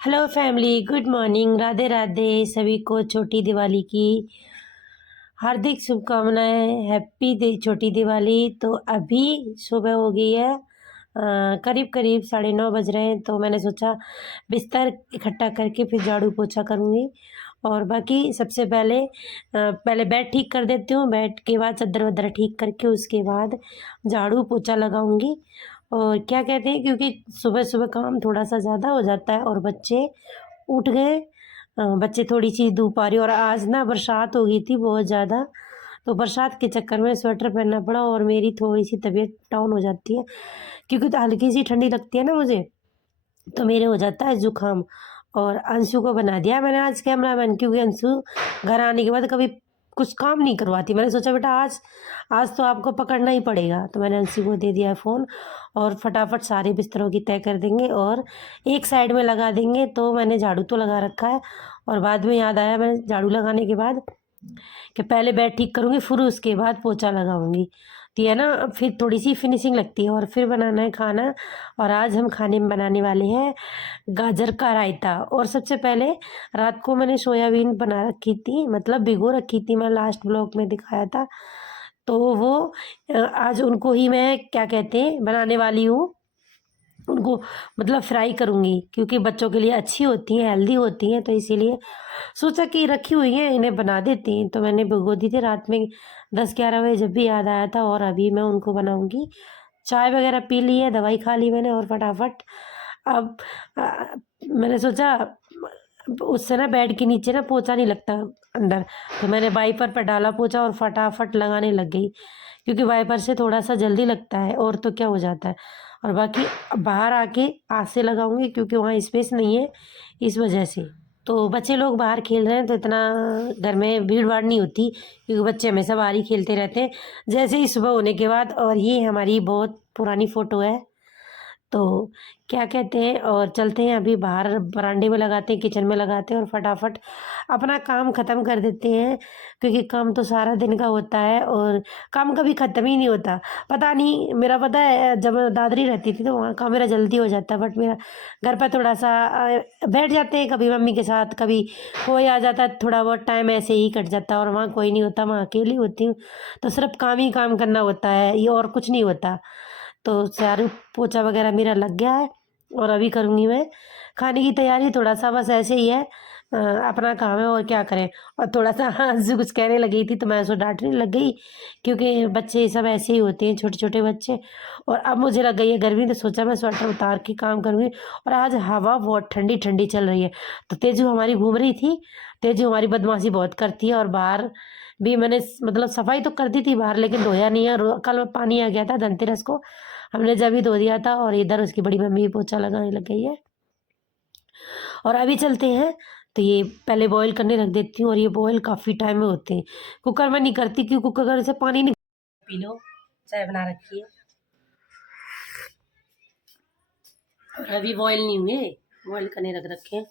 Hello family, good morning. Radhe Radhe. सभी को छोटी दिवाली की हार्दिक शुभकामनाएं। हैप्पी छोटी दिवाली। तो अभी सुबह हो गई है, करीब करीब 9:30 बज रहे हैं। तो मैंने सोचा बिस्तर इकट्ठा करके फिर झाड़ू पोछा करूँगी। और बाकी सबसे पहले बेड ठीक कर देती हूँ। बेड के बाद चद्दर वद्दर ठीक करके उसके बाद झाड़ू पोछा लगाऊंगी। और क्या कहते हैं, क्योंकि सुबह सुबह काम थोड़ा सा ज़्यादा हो जाता है और बच्चे उठ गए। बच्चे थोड़ी सी धूप आ रही और आज ना बरसात हो गई थी बहुत ज़्यादा। तो बरसात के चक्कर में स्वेटर पहनना पड़ा और मेरी थोड़ी सी तबीयत डाउन हो जाती है, क्योंकि तो हल्की सी ठंडी लगती है ना मुझे, तो मेरे हो जाता है ज़ुकाम। और अंशु को बना दिया मैंने आज कैमरामैन, क्योंकि अंशु घर आने के बाद कभी कुछ काम नहीं करवाती। मैंने सोचा बेटा आज आज तो आपको पकड़ना ही पड़ेगा, तो मैंने अंशु को दे दिया फ़ोन। और फटाफट सारे बिस्तरों की तय कर देंगे और एक साइड में लगा देंगे। तो मैंने झाड़ू तो लगा रखा है और बाद में याद आया, मैंने झाड़ू लगाने के बाद कि पहले बेड ठीक करूँगी फिर उसके बाद पोछा लगाऊँगी। तो ये ना फिर थोड़ी सी फिनिशिंग लगती है और फिर बनाना है खाना। और आज हम खाने में बनाने वाले हैं गाजर का रायता। और सबसे पहले रात को मैंने सोयाबीन बना रखी थी, मतलब भिगो रखी थी, मैं लास्ट ब्लॉग में दिखाया था। तो वो आज उनको ही मैं क्या कहते हैं बनाने वाली हूँ। उनको मतलब फ्राई करूँगी, क्योंकि बच्चों के लिए अच्छी होती हैं, हेल्दी होती हैं, तो इसीलिए सोचा कि रखी हुई हैं इन्हें बना देती हैं। तो मैंने भिगो दी थी रात में 10-11 बजे, जब भी याद आया था। और अभी मैं उनको बनाऊँगी। चाय वगैरह पी ली है, दवाई खा ली मैंने और फटाफट अब मैंने सोचा उससे ना बेड के नीचे ना पोछा नहीं लगता अंदर। तो मैंने वाइपर पर डाला पोछा और फटाफट लगाने लग गई, क्योंकि वाइपर से थोड़ा सा जल्दी लगता है और तो क्या हो जाता है। और बाकी बाहर आके हाथ से लगाऊंगी, क्योंकि वहाँ स्पेस नहीं है इस वजह से। तो बच्चे लोग बाहर खेल रहे हैं तो इतना घर में भीड़ भाड़ नहीं होती, क्योंकि बच्चे हमेशा बाहर ही खेलते रहते हैं जैसे ही सुबह होने के बाद। और ये हमारी बहुत पुरानी फ़ोटो है, तो क्या कहते हैं, और चलते हैं अभी बाहर बरामदे में लगाते हैं, किचन में लगाते हैं और फटाफट अपना काम ख़त्म कर देते हैं, क्योंकि काम तो सारा दिन का होता है और काम कभी ख़त्म ही नहीं होता। पता नहीं, मेरा पता है जब मैं दादरी रहती थी तो वहाँ काम मेरा जल्दी हो जाता, बट मेरा घर पर थोड़ा सा बैठ जाते हैं कभी मम्मी के साथ, कभी कोई आ जाता है, थोड़ा बहुत टाइम ऐसे ही कट जाता है। और वहाँ कोई नहीं होता, मैं अकेली होती हूँ, तो सिर्फ काम ही काम करना होता है, ये और कुछ नहीं होता। तो झाड़ू पोछा वगैरह मेरा लग गया है और अभी करूँगी मैं खाने की तैयारी। थोड़ा सा बस ऐसे ही है, अपना काम है और क्या करें। और थोड़ा सा हंसू कुछ कहने लगी थी तो मैं उसको डांटने लग गई, क्योंकि बच्चे सब ऐसे ही होते हैं, छोटे छोटे बच्चे। और अब मुझे लग गई है गर्मी, तो सोचा मैं स्वेटर उतार के काम करूँगी। और आज हवा बहुत ठंडी ठंडी चल रही है, तो तेजू हमारी घूम रही थी। तेजू हमारी बदमाशी बहुत करती है और बाहर भी मैंने मतलब सफाई तो कर दी थी बाहर, लेकिन धोया नहीं है। कल पानी आ गया था धनतेरस को, हमने जब ही धो दिया था। और इधर उसकी बड़ी मम्मी पोछा लगाने लग गई है। और अभी चलते हैं, तो ये पहले बॉईल करने रख देती हूँ और ये बॉईल काफ़ी टाइम में होते हैं। कुकर में नहीं करती, क्योंकि कुकर से पानी नहीं। पी लो, चाय बना रखी है और अभी बॉईल नहीं हुए, बॉईल करने रख रखे हैं।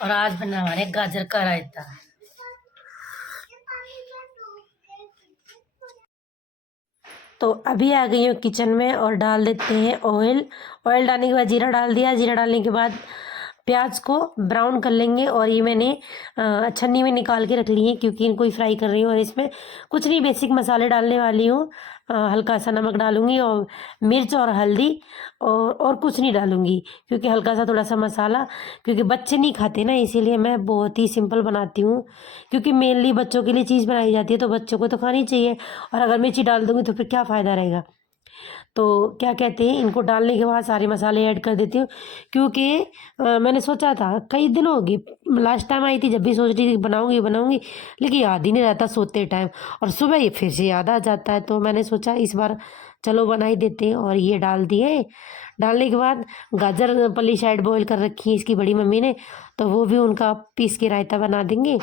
और आज बना हमारे गाजर का रायता। तो अभी आ गई हूँ किचन में और डाल देते हैं ऑयल। ऑयल डालने के बाद जीरा डाल दिया। जीरा डालने के बाद प्याज को ब्राउन कर लेंगे। और ये मैंने छन्नी में निकाल के रख ली है, क्योंकि इनको ही फ्राई कर रही हूँ। और इसमें कुछ नहीं, बेसिक मसाले डालने वाली हूँ। हल्का सा नमक डालूंगी और मिर्च और हल्दी, और कुछ नहीं डालूंगी, क्योंकि हल्का सा थोड़ा सा मसाला, क्योंकि बच्चे नहीं खाते ना, इसीलिए मैं बहुत ही सिंपल बनाती हूँ। क्योंकि मेनली बच्चों के लिए चीज़ बनाई जाती है तो बच्चों को तो खानी चाहिए, और अगर मिर्ची डाल दूँगी तो फिर क्या फ़ायदा रहेगा। तो क्या कहते हैं, इनको डालने के बाद सारे मसाले ऐड कर देती हूँ, क्योंकि मैंने सोचा था कई दिन होगी, लास्ट टाइम आई थी जब भी सोच रही थी बनाऊँगी बनाऊँगी, लेकिन याद ही नहीं रहता सोते टाइम, और सुबह ये फिर से याद आ जाता है। तो मैंने सोचा इस बार चलो बना ही देते हैं, और ये डाल दिए। डालने के बाद गाजर पली साइड बॉईल कर रखी है इसकी बड़ी मम्मी ने, तो वो भी उनका पीस के रायता बना देंगे।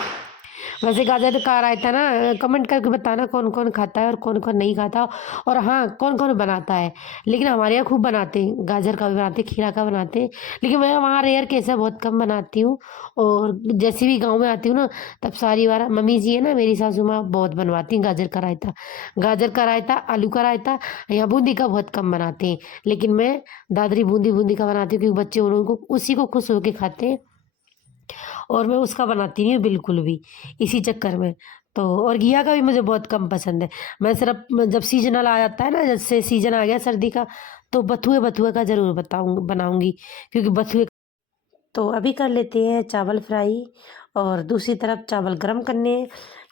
वैसे गाजर का रायता ना कमेंट करके बताना कौन कौन खाता है और कौन कौन नहीं खाता, और हाँ कौन कौन बनाता है। लेकिन हमारे यहाँ खूब बनाते हैं, गाजर का भी बनाते हैं, खीरा का बनाते हैं। लेकिन मैं वहाँ रेयर केस है, बहुत कम बनाती हूँ। और जैसे भी गाँव में आती हूँ ना, तब सारी बार मम्मी जी है ना, मेरी सासू माँ बहुत बनवाती हैं गाजर का रायता। गाजर का रायता, आलू का रायता। यहाँ बूंदी का बहुत कम बनाते हैं, लेकिन मैं दादरी बूंदी बूंदी का बनाती हूँ, क्योंकि बच्चे उनको उसी को खुश होके खाते हैं। और मैं उसका बनाती नहीं हूँ बिल्कुल भी, इसी चक्कर में। तो और घिया का भी मुझे बहुत कम पसंद है। मैं सिर्फ जब सीज़नल आ जाता है ना, जैसे सीज़न आ गया सर्दी का, तो बथुए बथुए का ज़रूर बनाऊँगी, क्योंकि बथुए। तो अभी कर लेते हैं चावल फ्राई, और दूसरी तरफ चावल गरम करने हैं,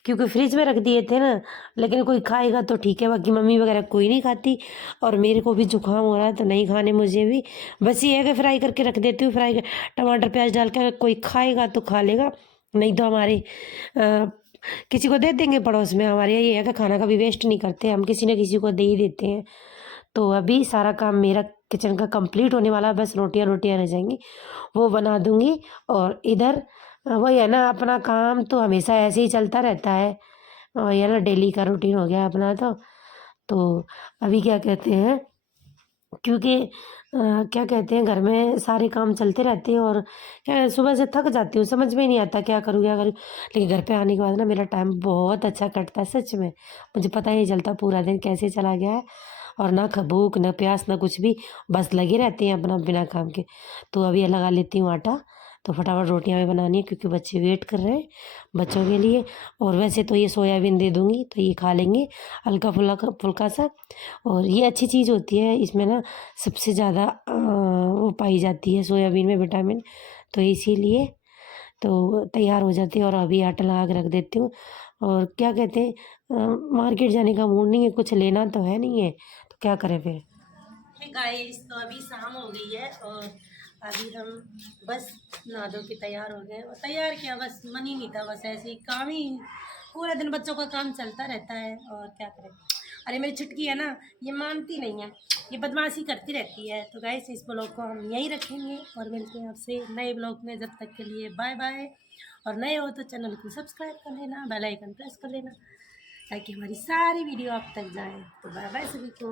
क्योंकि फ्रिज में रख दिए थे ना। लेकिन कोई खाएगा तो ठीक है, बाकी मम्मी वगैरह कोई नहीं खाती, और मेरे को भी जुकाम हो रहा है तो नहीं खाने मुझे भी। बस ये है कि फ्राई करके रख देती हूँ, फ्राई टमाटर प्याज डाल कर, कोई खाएगा तो खा लेगा, नहीं तो हमारे किसी को दे देंगे पड़ोस में। हमारे यहाँ ये है कि खाना कभी वेस्ट नहीं करते हम, किसी न किसी को दे ही देते हैं। तो अभी सारा काम मेरा किचन का कंप्लीट होने वाला है, बस रोटियां रोटियां रह जाएंगी, वो बना दूंगी। और इधर वही है ना, अपना काम तो हमेशा ऐसे ही चलता रहता है, और ये ना डेली का रूटीन हो गया अपना। तो अभी क्या कहते हैं, क्योंकि क्या कहते हैं, घर में सारे काम चलते रहते हैं, और क्या सुबह से थक जाती हूँ, समझ में नहीं आता क्या करूँ क्या करूँ। लेकिन घर पे आने के बाद ना मेरा टाइम बहुत अच्छा कटता है सच में, मुझे पता ही नहीं चलता पूरा दिन कैसे चला गया है। और ना भूख ना प्यास ना कुछ भी, बस लगे रहते हैं अपना बिना काम के। तो अभी ये लगा लेती हूँ आटा, तो फटाफट रोटियां भी बनानी है, क्योंकि बच्चे वेट कर रहे हैं बच्चों के लिए। और वैसे तो ये सोयाबीन दे दूंगी तो ये खा लेंगे हल्का फुल्का फुल्का सा। और ये अच्छी चीज़ होती है, इसमें ना सबसे ज़्यादा वो पाई जाती है सोयाबीन में, विटामिन। तो इसीलिए तो तैयार हो जाती है, और अभी आटा लगा के रख देती हूँ। और क्या कहते हैं, मार्केट जाने का मूड नहीं है, कुछ लेना तो है नहीं है, तो क्या करें फिर। हे गाइस, तो अभी शाम हो गई है, और अभी हम बस नहा धो के तैयार हो गए। और तैयार किया, बस मन ही नहीं था, बस ऐसे ही काम ही, पूरा दिन बच्चों का काम चलता रहता है, और क्या करें। अरे मेरी छुटकी है ना, ये मानती नहीं है, ये बदमाशी करती रहती है। तो गाइस इस ब्लॉग को हम यहीं रखेंगे, और मिलते हैं आपसे नए ब्लॉग में। जब तक के लिए बाय बाय। और नए हो तो चैनल को सब्सक्राइब कर लेना, बेल आइकन प्रेस कर लेना, ताकि हमारी सारी वीडियो आप तक जाए। तो बाय बाय सभी को।